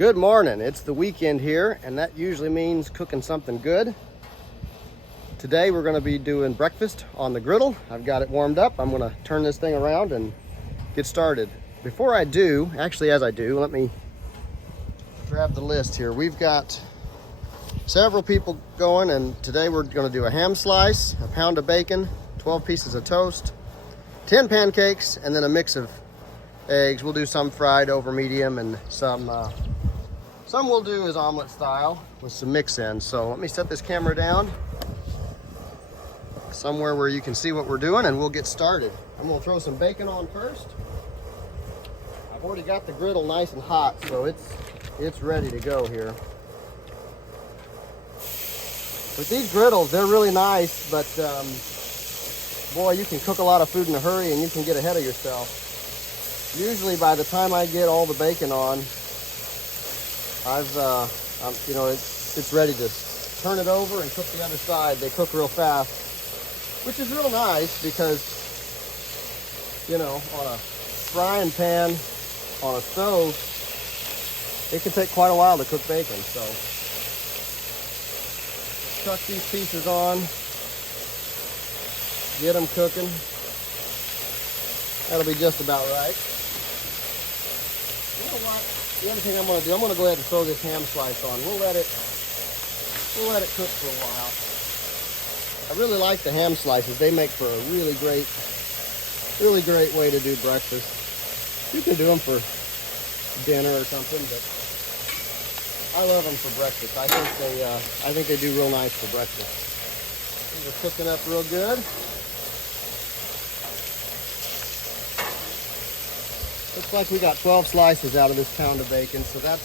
Good morning. It's the weekend here, and that usually means cooking something good. Today we're going to be doing breakfast on the griddle. I've got it warmed up. I'm going to turn this thing around and get started. Before I do, actually as I do, let me grab the list here. We've got several people going, and today we're going to do a ham slice, a pound of bacon, 12 pieces of toast, 10 pancakes, and then a mix of eggs. We'll do some fried over medium and some we'll do as omelet style with some mix-ins. So let me set this camera down somewhere where you can see what we're doing, and we'll get started. I'm gonna throw some bacon on first. I've already got the griddle nice and hot, so it's ready to go here. With these griddles, they're really nice, but boy, you can cook a lot of food in a hurry and you can get ahead of yourself. Usually by the time I get all the bacon on, it's ready to turn it over and cook the other side. They cook real fast, which is real nice because, on a frying pan on a stove, it can take quite a while to cook bacon. So chuck these pieces on, get them cooking. That'll be just about right. You know what? The other thing I'm going to do, I'm going to go ahead and throw this ham slice on. We'll let it cook for a while. I really like the ham slices. They make for a really great way to do breakfast. You can do them for dinner or something, but I love them for breakfast. I think they do real nice for breakfast. These are cooking up real good. Looks like we got 12 slices out of this pound of bacon, so that's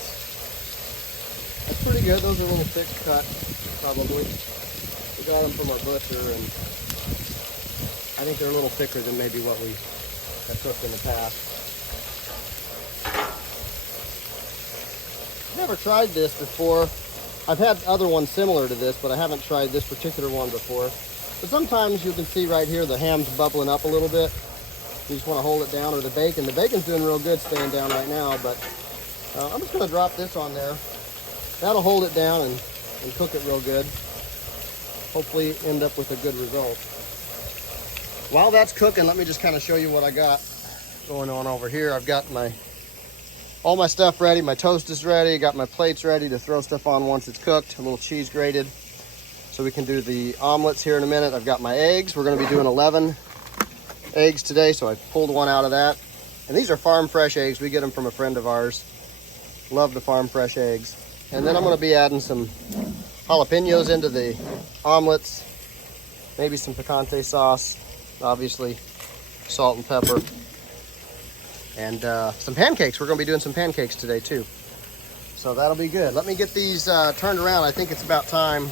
pretty good. Those are a little thick cut, probably. We got them from our butcher, and I think they're a little thicker than maybe what we have cooked in the past. I've never tried this before. I've had other ones similar to this, but I haven't tried this particular one before. But sometimes you can see right here the ham's bubbling up a little bit. You just want to hold it down, or the bacon. The bacon's doing real good staying down right now, but I'm just going to drop this on there. That'll hold it down and cook it real good. Hopefully end up with a good result. While that's cooking, let me just kind of show you what I got going on over here. I've got all my stuff ready. My toast is ready. Got my plates ready to throw stuff on once it's cooked. A little cheese grated so we can do the omelets here in a minute. I've got my eggs. We're going to be doing 11 eggs today, so I pulled one out of that. And these are farm fresh eggs. We get them from a friend of ours. Love the farm fresh eggs. And then I'm going to be adding some jalapenos into the omelets, maybe some picante sauce, obviously salt and pepper, and some pancakes. We're going to be doing some pancakes today too, so that'll be good. Let me get these turned around. I think it's about time.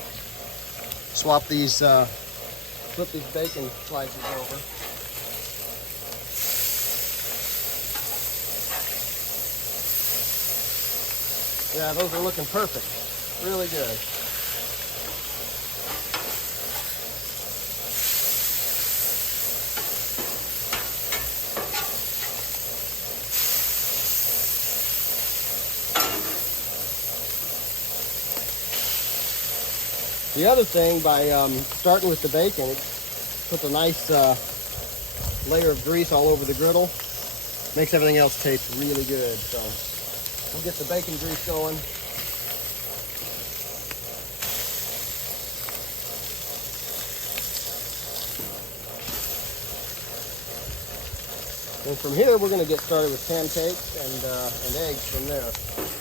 Swap these, flip these bacon slices over. Yeah, those are looking perfect. Really good. The other thing, by starting with the bacon, it puts a nice layer of grease all over the griddle. Makes everything else taste really good. So we'll get the bacon grease going. And from here, we're going to get started with pancakes and eggs from there.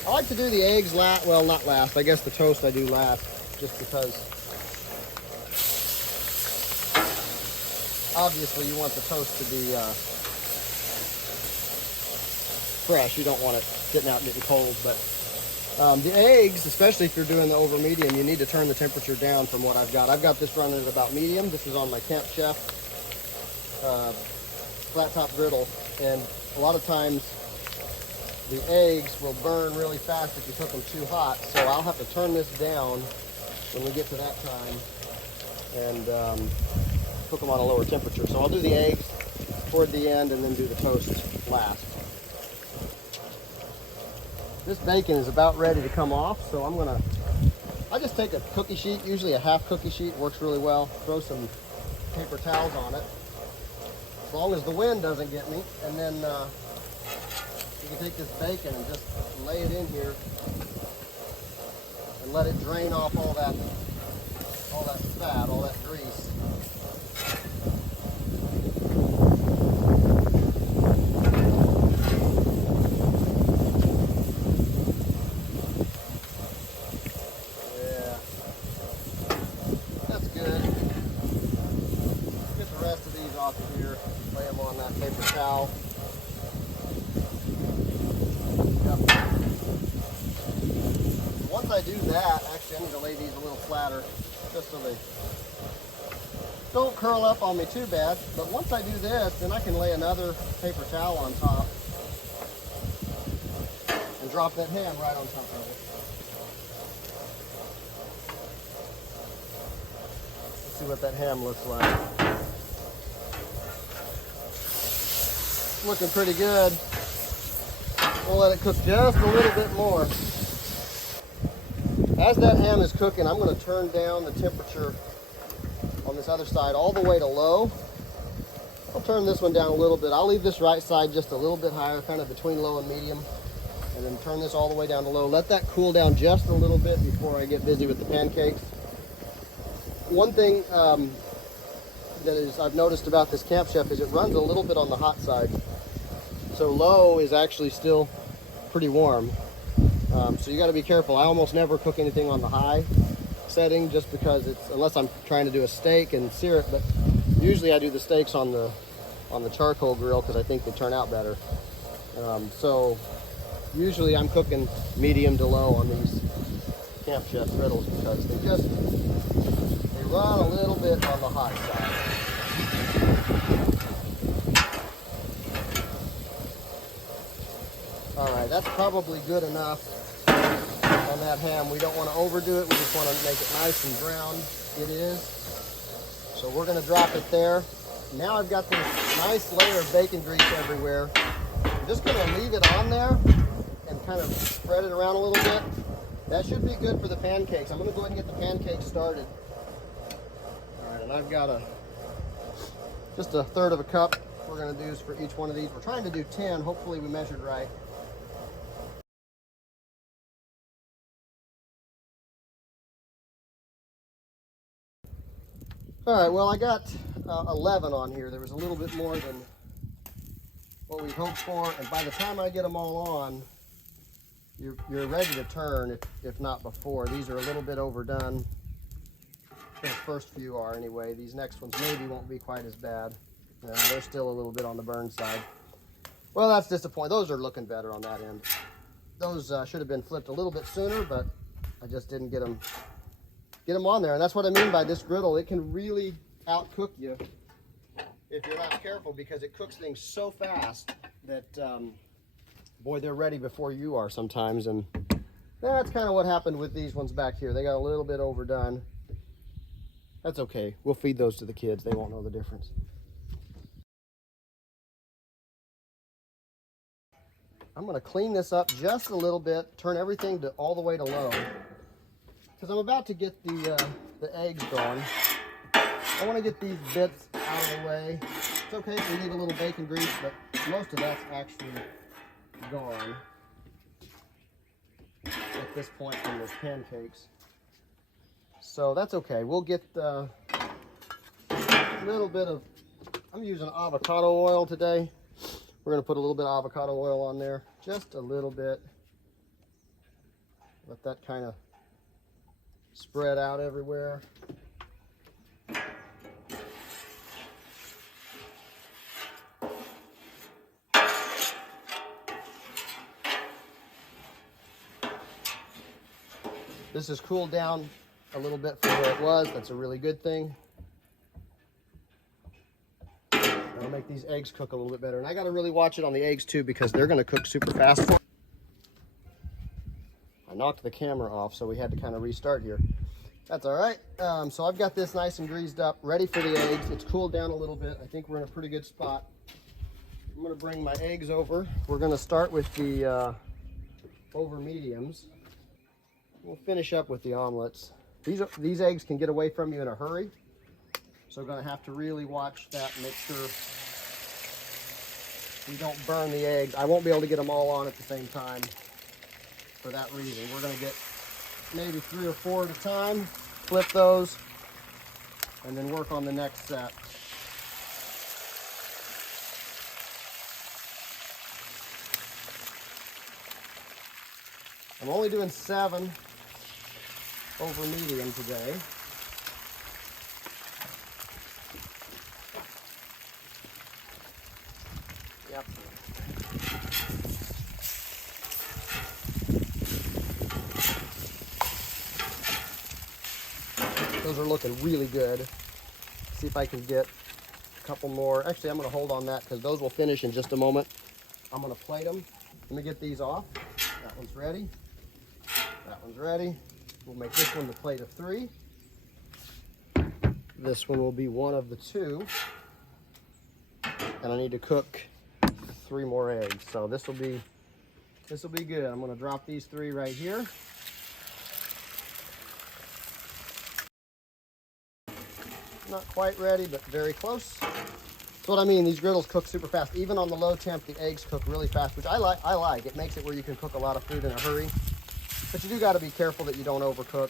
I like to do the eggs last, well, not last. I guess the toast I do last, just because obviously you want the toast to be fresh. You don't want it getting out and getting cold. But the eggs, especially if you're doing the over medium, you need to turn the temperature down from what I've got. I've got this running at about medium. This is on my Camp Chef flat top griddle, and a lot of times the eggs will burn really fast if you cook them too hot. So I'll have to turn this down when we get to that time and cook them on a lower temperature. So I'll do the eggs toward the end and then do the toast last. This bacon is about ready to come off, so I just take a cookie sheet, usually a half cookie sheet, works really well. Throw some paper towels on it, as long as the wind doesn't get me. And then you can take this bacon and just lay it in here and let it drain off all that fat, all that grease. Yeah, that's good. Get the rest of these off of here, lay them on that paper towel. Yep. Once I do that, actually I'm going to lay these a little flatter, just so they don't curl up on me too bad. But once I do this, then I can lay another paper towel on top and drop that ham right on top of it. Let's see what that ham looks like. Looking pretty good. We'll let it cook just a little bit more. As that ham is cooking, I'm going to turn down the temperature on this other side all the way to low. I'll turn this one down a little bit. I'll leave this right side just a little bit higher, kind of between low and medium, and then turn this all the way down to low. Let that cool down just a little bit before I get busy with the pancakes. One thing I've noticed about this Camp Chef is it runs a little bit on the hot side. So low is actually still pretty warm. So you got to be careful. I almost never cook anything on the high setting, just because unless I'm trying to do a steak and sear it. But usually I do the steaks on the charcoal grill because I think they turn out better. So usually I'm cooking medium to low on these Camp Chef griddles because they run a little bit on the hot side. All right, that's probably good enough on that ham. We don't want to overdo it. We just want to make it nice and brown. It is. So we're going to drop it there. Now I've got this nice layer of bacon grease everywhere. I'm just going to leave it on there and kind of spread it around a little bit. That should be good for the pancakes. I'm going to go ahead and get the pancakes started. All right, and I've got just a third of a cup we're going to do for each one of these. We're trying to do 10. Hopefully we measured right. All right, well, I got 11 on here. There was a little bit more than what we hoped for, and by the time I get them all on, you're ready to turn, if not before. These are a little bit overdone. The first few are anyway. These next ones maybe won't be quite as bad. They're still a little bit on the burn side. Well, that's disappointing. Those are looking better on that end. Those should have been flipped a little bit sooner, but I just didn't get them on there. And that's what I mean by this griddle. It can really outcook you if you're not careful, because it cooks things so fast that boy, they're ready before you are sometimes. And that's kind of what happened with these ones back here. They got a little bit overdone. That's okay. We'll feed those to the kids. They won't know the difference. I'm going to clean this up just a little bit, turn everything to all the way to low, because I'm about to get the eggs going. I want to get these bits out of the way. It's okay if we leave a little bacon grease, but most of that's actually gone at this point from those pancakes. So that's okay. We'll get a little bit of, I'm using avocado oil today. We're going to put a little bit of avocado oil on there, just a little bit. Let that kind of spread out everywhere. This has cooled down a little bit from where it was. That's a really good thing. That'll make these eggs cook a little bit better. And I got to really watch it on the eggs too, because they're going to cook super fast. I knocked the camera off, so we had to kind of restart here. That's all right. So I've got this nice and greased up, ready for the eggs. It's cooled down a little bit. I think we're in a pretty good spot. I'm going to bring my eggs over. We're going to start with the over mediums. We'll finish up with the omelets. These eggs can get away from you in a hurry, so we're going to have to really watch that and make sure we don't burn the eggs. I won't be able to get them all on at the same time for that reason. We're going to get maybe 3 or 4 at a time, flip those, and then work on the next set. I'm only doing 7 over medium today. Yep. Those are looking really good. See if I can get a couple more. Actually, I'm going to hold on that because those will finish in just a moment. I'm going to plate them. Let me get these off. That one's ready. That one's ready. We'll make this one the plate of 3. This one will be one of the 2. And I need to cook 3 more eggs. So this will be good. I'm going to drop these 3 right here. Not quite ready, but very close. That's what I mean. These griddles cook super fast. Even on the low temp, the eggs cook really fast, which I like. It makes it where you can cook a lot of food in a hurry. But you do got to be careful that you don't overcook.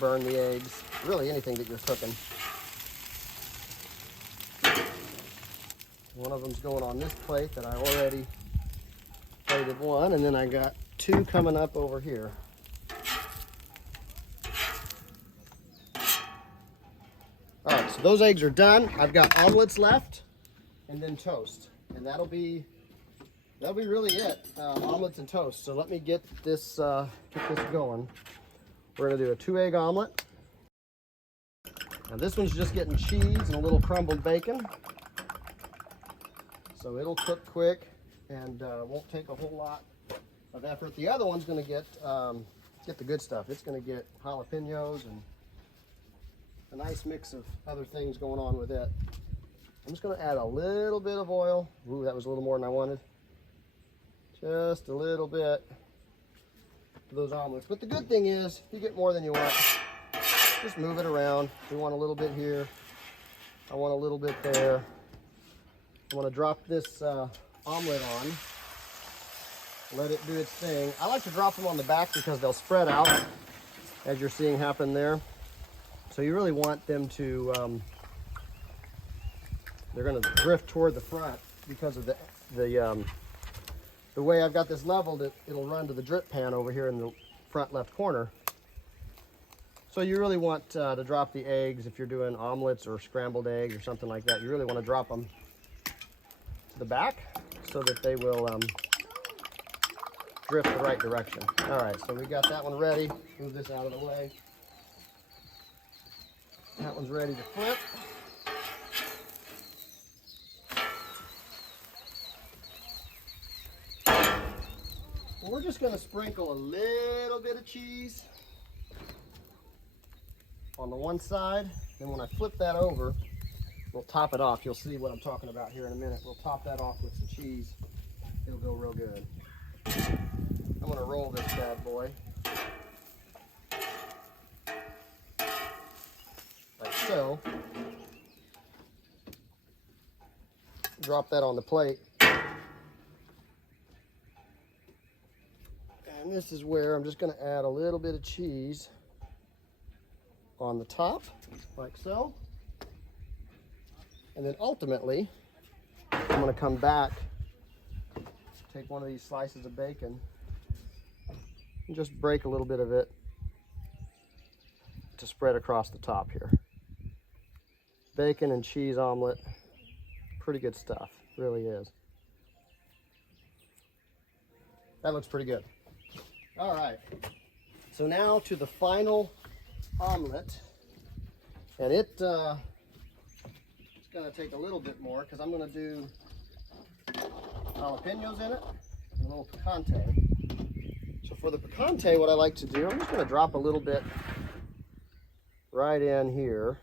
Burn the eggs. Really anything that you're cooking. One of them's going on this plate that I already plated 1, and then I got 2 coming up over here. All right, so those eggs are done. I've got omelets left, and then toast, and that'll be really it. Omelets and toast. So let me get this going. We're gonna do a 2-egg omelet. Now this one's just getting cheese and a little crumbled bacon, so it'll cook quick and won't take a whole lot of effort. The other one's gonna get the good stuff. It's gonna get jalapenos and a nice mix of other things going on with it. I'm just going to add a little bit of oil. Ooh, that was a little more than I wanted. Just a little bit for those omelets. But the good thing is, if you get more than you want, just move it around. We want a little bit here. I want a little bit there. I want to drop this omelet on. Let it do its thing. I like to drop them on the back because they'll spread out, as you're seeing happen there. So you really want them to, they're going to drift toward the front because of the way I've got this leveled. It'll run to the drip pan over here in the front left corner. So you really want to drop the eggs if you're doing omelets or scrambled eggs or something like that. You really want to drop them to the back so that they will drift the right direction. All right, so we got that one ready. Move this out of the way. That one's ready to flip. We're just going to sprinkle a little bit of cheese on the one side. Then when I flip that over, we'll top it off. You'll see what I'm talking about here in a minute. We'll top that off with some cheese. It'll go real good. I'm going to roll this bad boy. Like so. Drop that on the plate. And this is where I'm just going to add a little bit of cheese on the top, like so. And then ultimately, I'm going to come back, take one of these slices of bacon, and just break a little bit of it to spread across the top here. Bacon and cheese omelet, pretty good stuff, really is. That looks pretty good. All right, so now to the final omelet, and it's gonna take a little bit more because I'm gonna do jalapenos in it and a little picante. So for the picante, what I like to do, I'm just gonna drop a little bit right in here.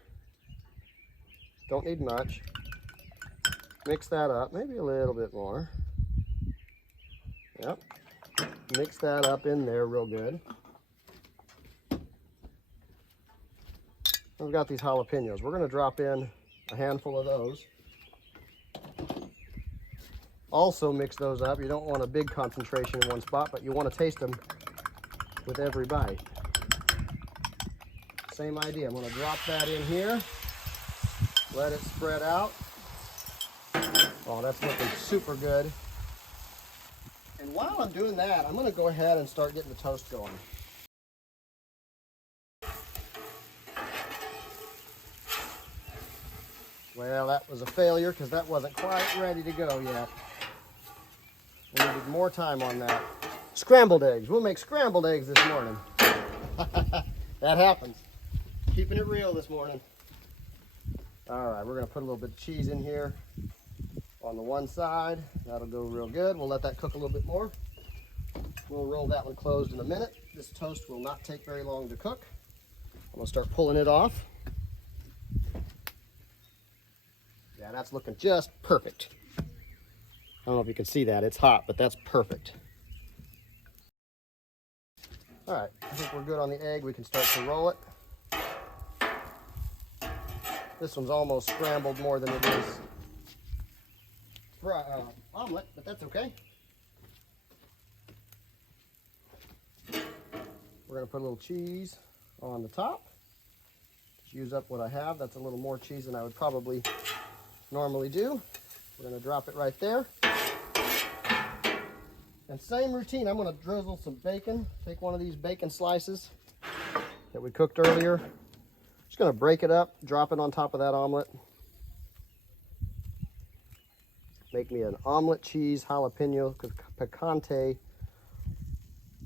Don't need much. Mix that up, maybe a little bit more. Yep. Mix that up in there real good. We've got these jalapenos. We're going to drop in a handful of those. Also mix those up. You don't want a big concentration in one spot, but you want to taste them with every bite. Same idea. I'm going to drop that in here. Let it spread out. Oh, that's looking super good. And while I'm doing that, I'm going to go ahead and start getting the toast going. Well, that was a failure because that wasn't quite ready to go yet. We needed more time on that. Scrambled eggs. We'll make scrambled eggs this morning. That happens. Keeping it real this morning. All right, we're going to put a little bit of cheese in here on the one side. That'll go real good. We'll let that cook a little bit more. We'll roll that one closed in a minute. This toast will not take very long to cook. I'm going to start pulling it off. Yeah, that's looking just perfect. I don't know if you can see that. It's hot, but that's perfect. All right, I think we're good on the egg. We can start to roll it. This one's almost scrambled more than it is for omelet, but that's okay. We're going to put a little cheese on the top. Just use up what I have. That's a little more cheese than I would probably normally do. We're going to drop it right there. And same routine, I'm going to drizzle some bacon. Take one of these bacon slices that we cooked earlier. Just going to break it up, drop it on top of that omelet. Make me an omelet cheese jalapeno picante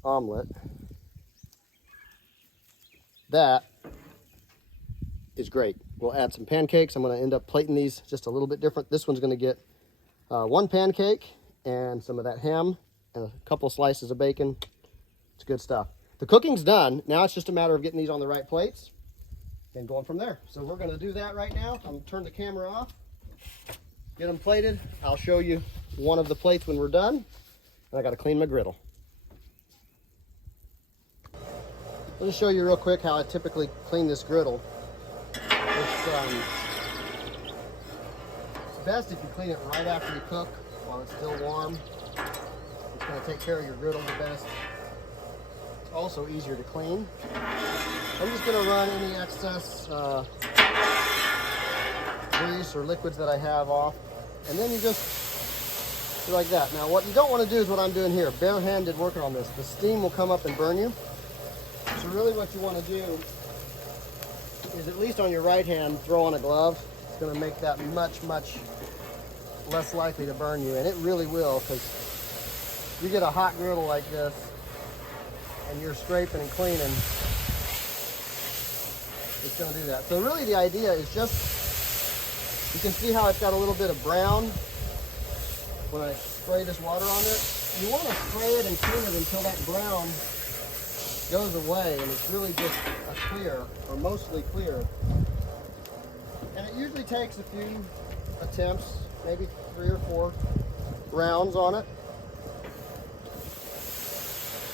omelet. That is great. We'll add some pancakes. I'm going to end up plating these just a little bit different. This one's going to get one pancake and some of that ham and a couple of slices of bacon. It's good stuff. The cooking's done. Now it's just a matter of getting these on the right plates and going from there. So we're going to do that right now. I'm going to turn the camera off, get them plated. I'll show you one of the plates when we're done. And I got to clean my griddle. I'll just show you real quick how I typically clean this griddle. It's best if you clean it right after you cook while it's still warm. It's going to take care of your griddle the best. It's also easier to clean. I'm just going to run any excess grease or liquids that I have off. And then you just do like that. Now what you don't want to do is what I'm doing here, barehanded working on this. The steam will come up and burn you. So really what you want to do is, at least on your right hand, throw on a glove. It's going to make that much, much less likely to burn you. And it really will, because you get a hot griddle like this and you're scraping and cleaning, it's going to do that. So really the idea is just, you can see how it's got a little bit of brown when I spray this water on it. You want to spray it and clean it until that brown goes away and it's really just a clear, or mostly clear. And it usually takes a few attempts, maybe 3 or 4 rounds on it.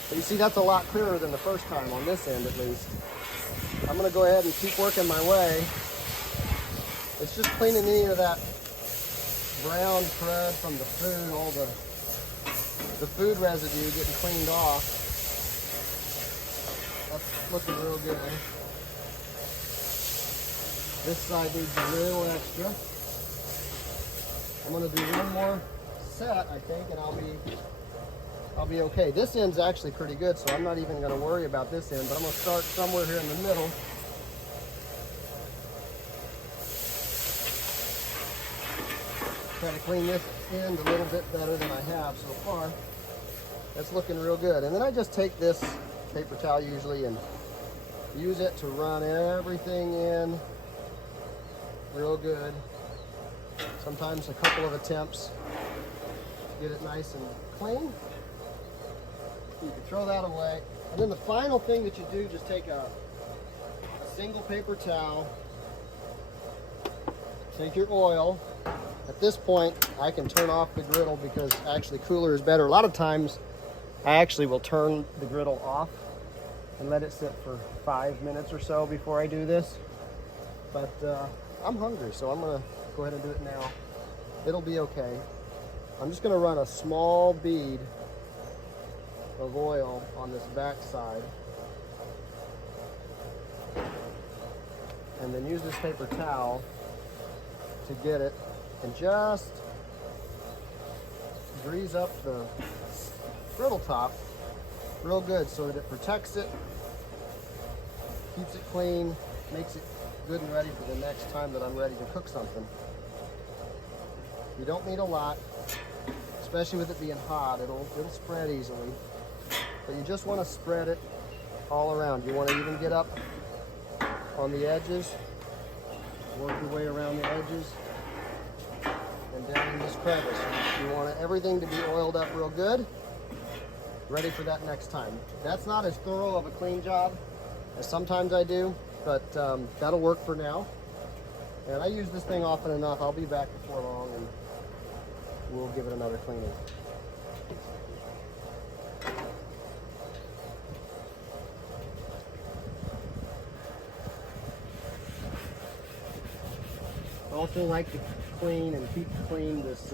But you see, that's a lot clearer than the first time on this end, at least. I'm going to go ahead and keep working my way. It's just cleaning any of that brown crud from the food, all the food residue getting cleaned off. That's looking real good. This side needs a little extra. I'm going to do one more set, I think, and I'll be okay. This end's actually pretty good, so I'm not even going to worry about this end, but I'm going to start somewhere here in the middle. Try to clean this end a little bit better than I have so far. That's looking real good. And then I just take this paper towel usually and use it to run everything in real good. Sometimes a couple of attempts to get it nice and clean. You can throw that away. And then the final thing that you do, just take a single paper towel, take your oil. At this point, I can turn off the griddle because actually cooler is better. A lot of times I actually will turn the griddle off and let it sit for 5 minutes or so before I do this. But I'm hungry, so I'm gonna go ahead and do it now. It'll be okay. I'm just gonna run a small bead of oil on this back side, and then use this paper towel to get it, and just grease up the griddle top real good so that it protects it, keeps it clean, makes it good and ready for the next time that I'm ready to cook something. You don't need a lot, especially with it being hot. It'll spread easily, but you just want to spread it all around. You want to even get up on the edges, work your way around the edges and down in this crevice. You want everything to be oiled up real good, ready for that next time. That's not as thorough of a clean job as sometimes I do, but that'll work for now. And I use this thing often enough. I'll be back before long and we'll give it another cleaning. I also like to clean and keep clean this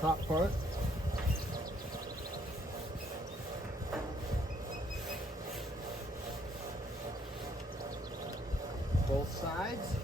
top part. Both sides.